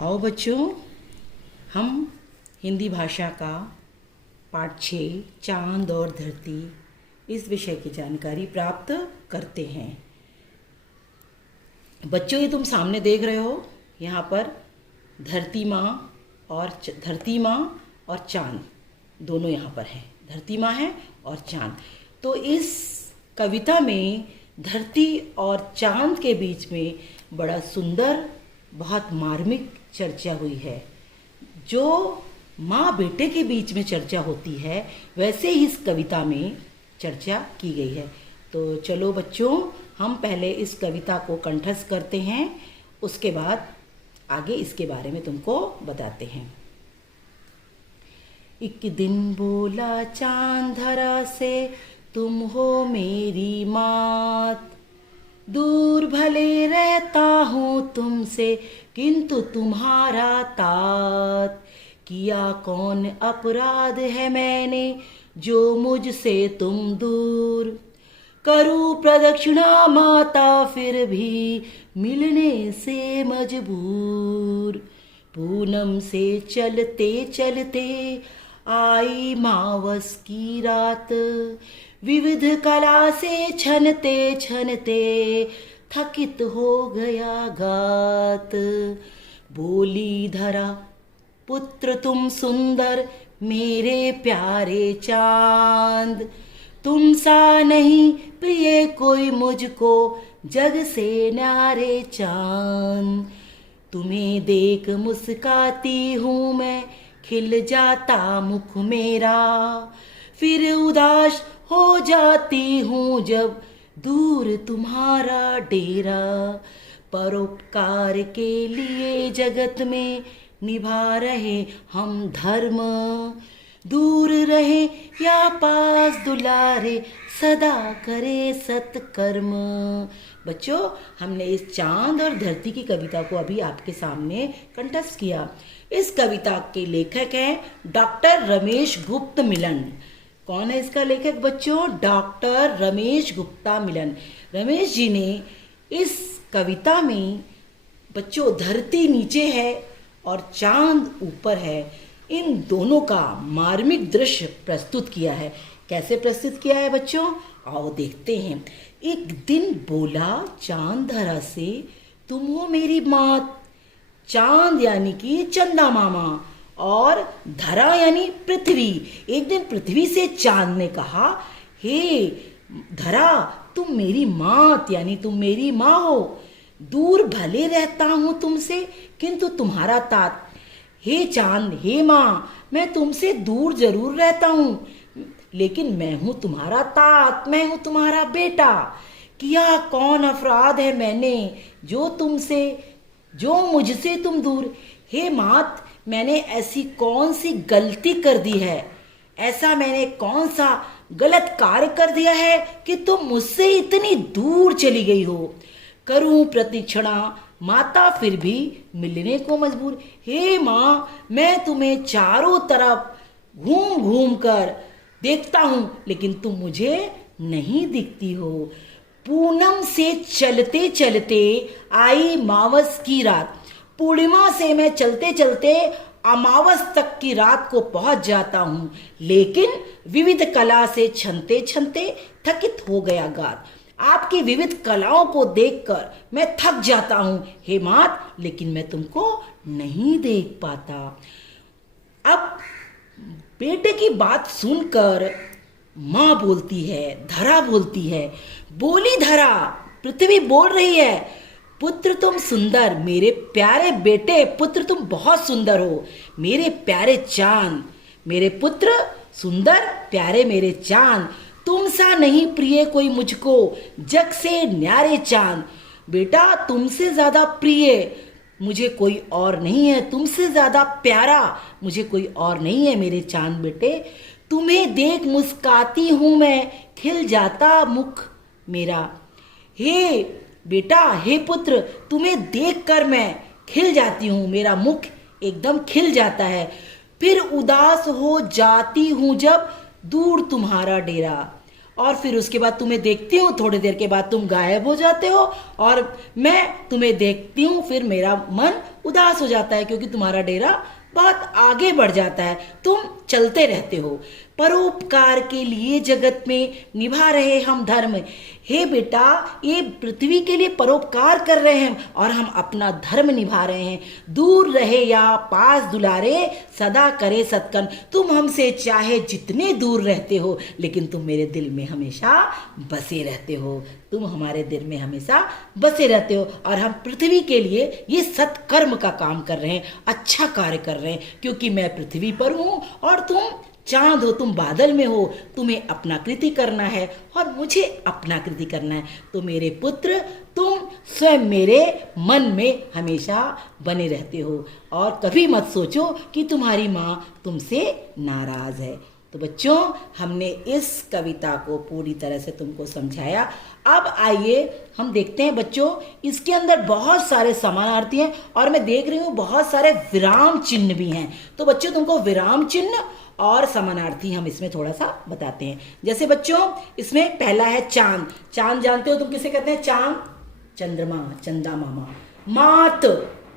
आओ बच्चों, हम हिंदी भाषा का पाठ 6 चांद और धरती इस विषय की जानकारी प्राप्त करते हैं। बच्चों, ये तुम सामने देख रहे हो, यहाँ पर धरती माँ और चांद दोनों यहाँ पर हैं। धरती माँ है और चांद। तो इस कविता में धरती और चांद के बीच में बड़ा सुंदर, बहुत मार्मिक चर्चा हुई है। जो माँ बेटे के बीच में चर्चा होती है, वैसे ही इस कविता में चर्चा की गई है। तो चलो बच्चों, हम पहले इस कविता को कंठस्थ करते हैं, उसके बाद आगे इसके बारे में तुमको बताते हैं। एक दिन बोला चांद धरा से, तुम हो मेरी मात। दूर भले रहता हूँ तुमसे, किंतु तुम्हारा तात। किया कौन अपराध है मैंने, जो मुझसे तुम दूर। करूँ प्रदक्षिणा माता, फिर भी मिलने से मजबूर। पूनम से चलते चलते आई मावस की रात। विविध कला से छनते छनते थकित हो गया गात। बोली धरा, पुत्र तुम सुंदर मेरे प्यारे चांद। तुम सा नहीं प्रिय कोई मुझको, जग से न्यारे चांद। तुम्हें देख मुस्काती हूँ मैं, खिल जाता मुख मेरा। फिर उदास हो जाती हूँ जब दूर तुम्हारा डेरा। परोपकार के लिए जगत में निभा रहे हम धर्म। दूर रहे या पास दुलारे, सदा करे सत्कर्म। बच्चों, हमने इस चांद और धरती की कविता को अभी आपके सामने कंठस्थ किया। इस कविता के लेखक हैं डॉक्टर रमेश गुप्ता मिलन। कौन है इसका लेखक बच्चों? डॉक्टर रमेश गुप्ता मिलन। रमेश जी ने इस कविता में बच्चों धरती नीचे है और चांद ऊपर है, इन दोनों का मार्मिक दृश्य प्रस्तुत किया है। कैसे प्रस्तुत किया है बच्चों? आओ देखते हैं। एक दिन बोला चांद धरा से, तुम हो मेरी मात। चांद यानी कि चंदा मामा और धरा यानी पृथ्वी। एक दिन पृथ्वी से चांद ने कहा, हे धरा, तुम मेरी मात यानी तुम मेरी माँ हो। दूर भले रहता हूँ तुमसे, किंतु तुम्हारा तात। हे चांद, हे माँ, मैं तुमसे दूर जरूर रहता हूँ, लेकिन मैं हूँ तुम्हारा तात, मैं हूँ तुम्हारा बेटा। किया कौन अपराध है मैंने, जो मुझसे तुम दूर। हे मात, मैंने ऐसी कौन सी गलती कर दी है, ऐसा मैंने कौन सा गलत कार्य कर दिया है कि तुम मुझसे इतनी दूर चली गई हो। करूं प्रतीक्षणा माता, फिर भी मिलने को मजबूर। हे माँ, मैं तुम्हें चारों तरफ घूम घूम कर देखता हूं, लेकिन तुम मुझे नहीं दिखती हो। पूनम से चलते चलते आई मावस की रात। पूर्णिमा से मैं चलते चलते अमावस तक की रात को पहुंच जाता हूं, लेकिन विविध कला से छनते छनते थकित हो गया गात। आपकी विविध कलाओं को देखकर मैं थक जाता हूं हे मात, लेकिन मैं तुमको नहीं देख पाता। अब बेटे की बात सुनकर माँ बोलती है, धरा बोलती है। बोली धरा, पृथ्वी बोल रही है, पुत्र तुम सुंदर मेरे प्यारे बेटे, पुत्र तुम बहुत सुंदर हो मेरे प्यारे चांद। मेरे पुत्र सुंदर प्यारे मेरे चांद। तुम सा नहीं प्रिय कोई मुझको, जग से न्यारे चांद। बेटा, तुमसे ज्यादा प्रिय मुझे कोई और नहीं है, तुमसे ज्यादा प्यारा मुझे कोई और नहीं है मेरे चांद बेटे। तुम्हें देख मुस्काती हूं मैं, खिल जाता मुख मेरा। हे बेटा, हे पुत्र, तुम्हें देखकर मैं खिल जाती हूँ, मेरा मुख एकदम खिल जाता है। फिर उदास हो जाती हूँ जब दूर तुम्हारा डेरा। और फिर उसके बाद तुम्हें देखती हूँ, थोड़ी देर के बाद तुम गायब हो जाते हो और मैं तुम्हें देखती हूँ, फिर मेरा मन उदास हो जाता है क्योंकि तुम्हारा डेरा बहुत आगे बढ़ जाता है, तुम चलते रहते हो। परोपकार के लिए जगत में निभा रहे हम धर्म। हे बेटा, ये पृथ्वी के लिए परोपकार कर रहे हैं और हम अपना धर्म निभा रहे हैं। दूर रहे या पास दुलारे, सदा करे सत्कर्म। तुम हमसे चाहे जितने दूर रहते हो, लेकिन तुम मेरे दिल में हमेशा बसे रहते हो। तुम हमारे दिल में हमेशा बसे रहते हो और हम पृथ्वी के लिए ये सत्कर्म का काम कर रहे हैं, अच्छा कार्य कर रहे हैं, क्योंकि मैं पृथ्वी पर हूँ और तुम चांद हो, तुम बादल में हो। तुम्हें अपना कृति करना है और मुझे अपना कृति करना है। तो मेरे पुत्र, तुम स्वयं मेरे मन में हमेशा बने रहते हो और कभी मत सोचो कि तुम्हारी माँ तुमसे नाराज है। तो बच्चों, हमने इस कविता को पूरी तरह से तुमको समझाया। अब आइए हम देखते हैं बच्चों, इसके अंदर बहुत सारे समानार्थी हैं और मैं देख रही हूँ बहुत सारे विराम चिन्ह भी हैं। तो बच्चों, तुमको विराम चिन्ह और समानार्थी हम इसमें थोड़ा सा बताते हैं। जैसे बच्चों, इसमें पहला है चांद। चांद जानते हो तुम किसे कहते हैं? चांद, चंद्रमा, चंदा मामा। मात,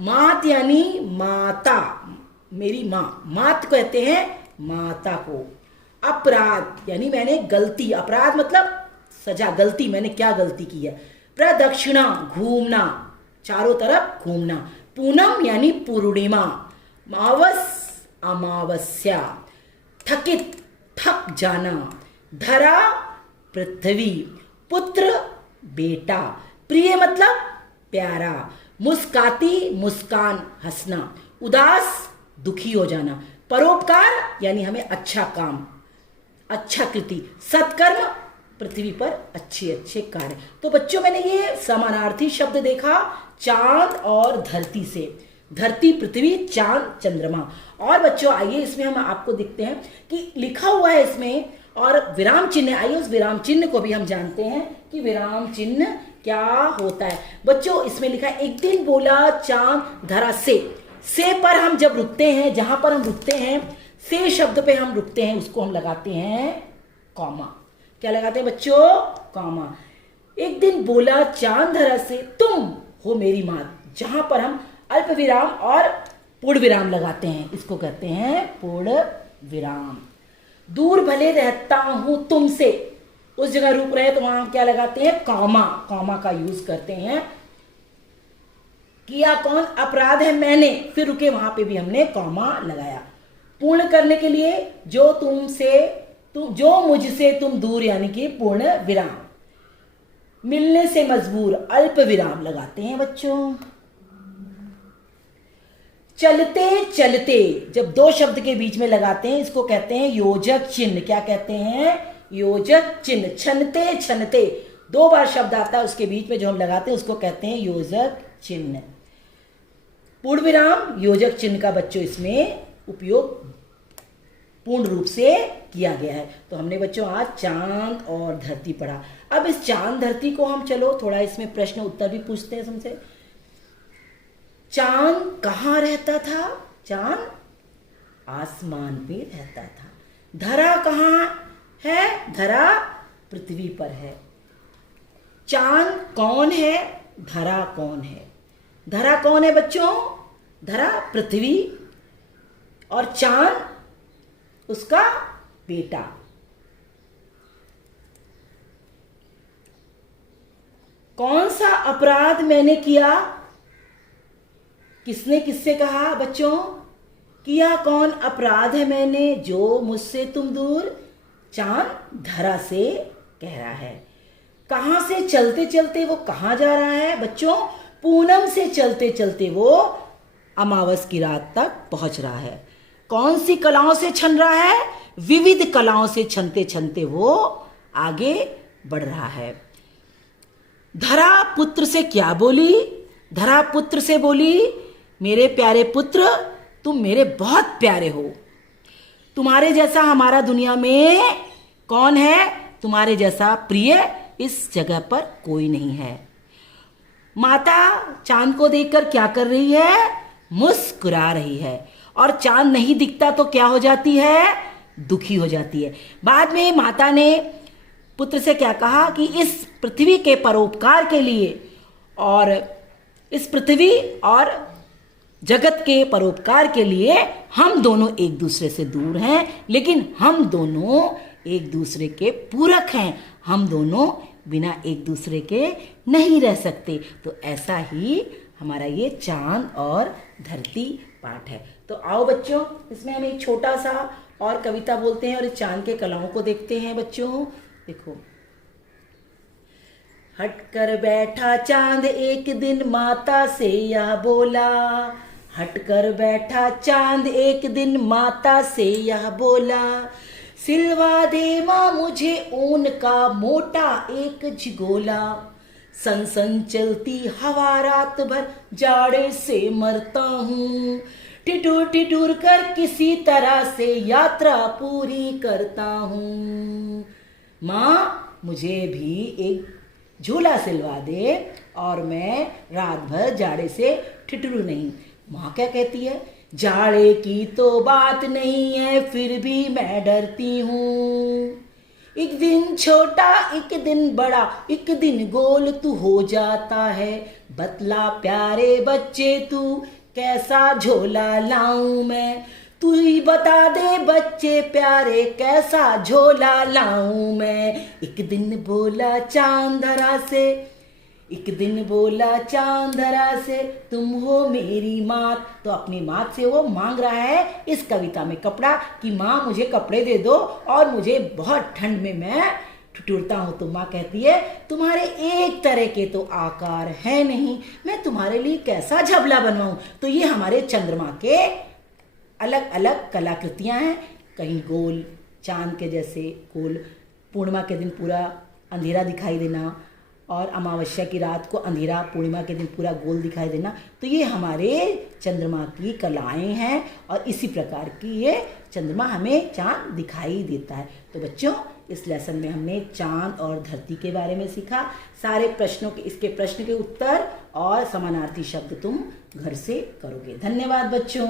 मात यानी माता, मेरी माँ, मात कहते हैं माता को। अपराध यानी मैंने गलती, अपराध मतलब सजा, गलती, मैंने क्या गलती की है। प्रदक्षिणा, घूमना, चारों तरफ घूमना। पूनम यानी पूर्णिमा। मावस, अमावस्या। थकित, थक जाना। धरा, पृथ्वी। पुत्र, बेटा। प्रिय मतलब प्यारा। मुस्काती, मुस्कान, हंसना। उदास, दुखी हो जाना। परोपकार यानी हमें अच्छा काम, अच्छा कृति। सत्कर्म, पृथ्वी पर अच्छे अच्छे कार्य। तो बच्चों, मैंने ये समानार्थी शब्द देखा चांद और धरती से। धरती, पृथ्वी, चांद, चंद्रमा। और बच्चों, आइए इसमें हम आपको दिखते हैं कि लिखा हुआ है इसमें और विराम चिन्ह। आइए उस विराम चिन्ह को भी हम जानते हैं कि विराम चिन्ह क्या होता है। बच्चों, इसमें लिखा है, एक दिन बोला चांद धरा से पर हम जब रुकते हैं, जहां पर हम रुकते हैं, से शब्द पे हम रुकते हैं, उसको हम लगाते हैं कॉमा। क्या लगाते हैं बच्चों? कॉमा। एक दिन बोला चांद धरा से, तुम हो मेरी माँ। जहां पर हम अल्प विराम और पूर्ण विराम लगाते हैं, इसको कहते हैं पूर्ण विराम। दूर भले रहता हूं तुमसे, उस जगह रुक रहे हैं तो वहां क्या लगाते हैं? कॉमा। कॉमा का यूज करते हैं। किया कौन? अपराध है मैंने, फिर रुके, वहां पे भी हमने कॉमा लगाया। पूर्ण करने के लिए जो तुमसे, जो मुझसे तुम दूर, यानी कि पूर्ण विराम। मिलने से मजबूर, अल्प विराम लगाते हैं बच्चों। चलते चलते, जब दो शब्द के बीच में लगाते हैं, इसको कहते हैं योजक चिन्ह। क्या कहते हैं? योजक चिन्ह। छनते छनते, दो बार शब्द आता है उसके बीच में जो हम लगाते हैं उसको कहते हैं योजक चिन्ह। पूर्ण विराम, योजक चिन्ह का बच्चों इसमें उपयोग पूर्ण रूप से किया गया है। तो हमने बच्चों आज चांद और धरती पढ़ा। अब इस चांद धरती को हम चलो थोड़ा इसमें प्रश्न उत्तर भी पूछते हैं तुमसे। चांद कहाँ रहता था? चांद आसमान पे रहता था। धरा कहाँ है? धरा पृथ्वी पर है। चांद कौन है? धरा कौन है? धरा कौन है बच्चों? धरा पृथ्वी और चांद उसका बेटा। कौन सा अपराध मैंने किया? किसने किससे कहा बच्चों? किया कौन अपराध है मैंने जो मुझसे तुम दूर? चांद धरा से कह रहा है। कहां से चलते चलते वो कहां जा रहा है बच्चों? पूनम से चलते चलते वो अमावस की रात तक पहुंच रहा है। कौन सी कलाओं से छन रहा है? विविध कलाओं से छनते छनते वो आगे बढ़ रहा है। धरा पुत्र से क्या बोली? धरा पुत्र से बोली, मेरे प्यारे पुत्र, तुम मेरे बहुत प्यारे हो। तुम्हारे जैसा हमारा दुनिया में कौन है? तुम्हारे जैसा प्रिय इस जगह पर कोई नहीं है। माता चांद को देखकर क्या कर रही है? मुस्कुरा रही है। और चांद नहीं दिखता तो क्या हो जाती है? दुखी हो जाती है। बाद में माता ने पुत्र से क्या कहा कि इस पृथ्वी के परोपकार के लिए और इस पृथ्वी और जगत के परोपकार के लिए हम दोनों एक दूसरे से दूर हैं, लेकिन हम दोनों एक दूसरे के पूरक हैं। हम दोनों बिना एक दूसरे के नहीं रह सकते। तो ऐसा ही हमारा ये चांद और धरती पाठ है। तो आओ बच्चों, इसमें हम एक छोटा सा और कविता बोलते हैं और इस चांद के कलाओं को देखते हैं। बच्चों देखो, हटकर बैठा चांद एक दिन माता से यह बोला, हटकर बैठा चांद एक दिन माता से यह बोला, सिलवा दे माँ मुझे ऊन का मोटा एक झिगोला, सन सन चलती हवा रात भर जाड़े से मरता हूँ, ठिठुर ठिठुर कर किसी तरह से यात्रा पूरी करता हूँ। माँ मुझे भी एक झूला सिलवा दे और मैं रात भर जाड़े से ठिठुरू नहीं। माँ क्या कहती है, जाड़े की तो बात नहीं है फिर भी मैं डरती हूँ, एक दिन छोटा एक दिन बड़ा एक दिन गोल तू हो जाता है, बतला प्यारे बच्चे तू कैसा झोला लाऊं मैं, तू ही बता दे बच्चे प्यारे कैसा झोला लाऊं मैं। एक दिन बोला चांद धरा से, एक दिन बोला चांद धरा से तुम हो मेरी मात। तो अपनी मात से वो मांग रहा है इस कविता में कपड़ा कि माँ मुझे कपड़े दे दो और मुझे बहुत ठंड में मैं ठिठुरता हूँ। तो माँ कहती है तुम्हारे एक तरह के तो आकार है नहीं, मैं तुम्हारे लिए कैसा झबला बनवाऊं। तो ये हमारे चंद्रमा के अलग अलग कलाकृतियाँ हैं, कहीं गोल चांद के जैसे गोल, पूर्णिमा के दिन पूरा अंधेरा दिखाई देना और अमावस्या की रात को अंधेरा, पूर्णिमा के दिन पूरा गोल दिखाई देना। तो ये हमारे चंद्रमा की कलाएं हैं और इसी प्रकार की ये चंद्रमा हमें चांद दिखाई देता है। तो बच्चों इस लेसन में हमने चांद और धरती के बारे में सीखा। सारे प्रश्नों के इसके प्रश्न के उत्तर और समानार्थी शब्द तुम घर से करोगे। धन्यवाद बच्चों।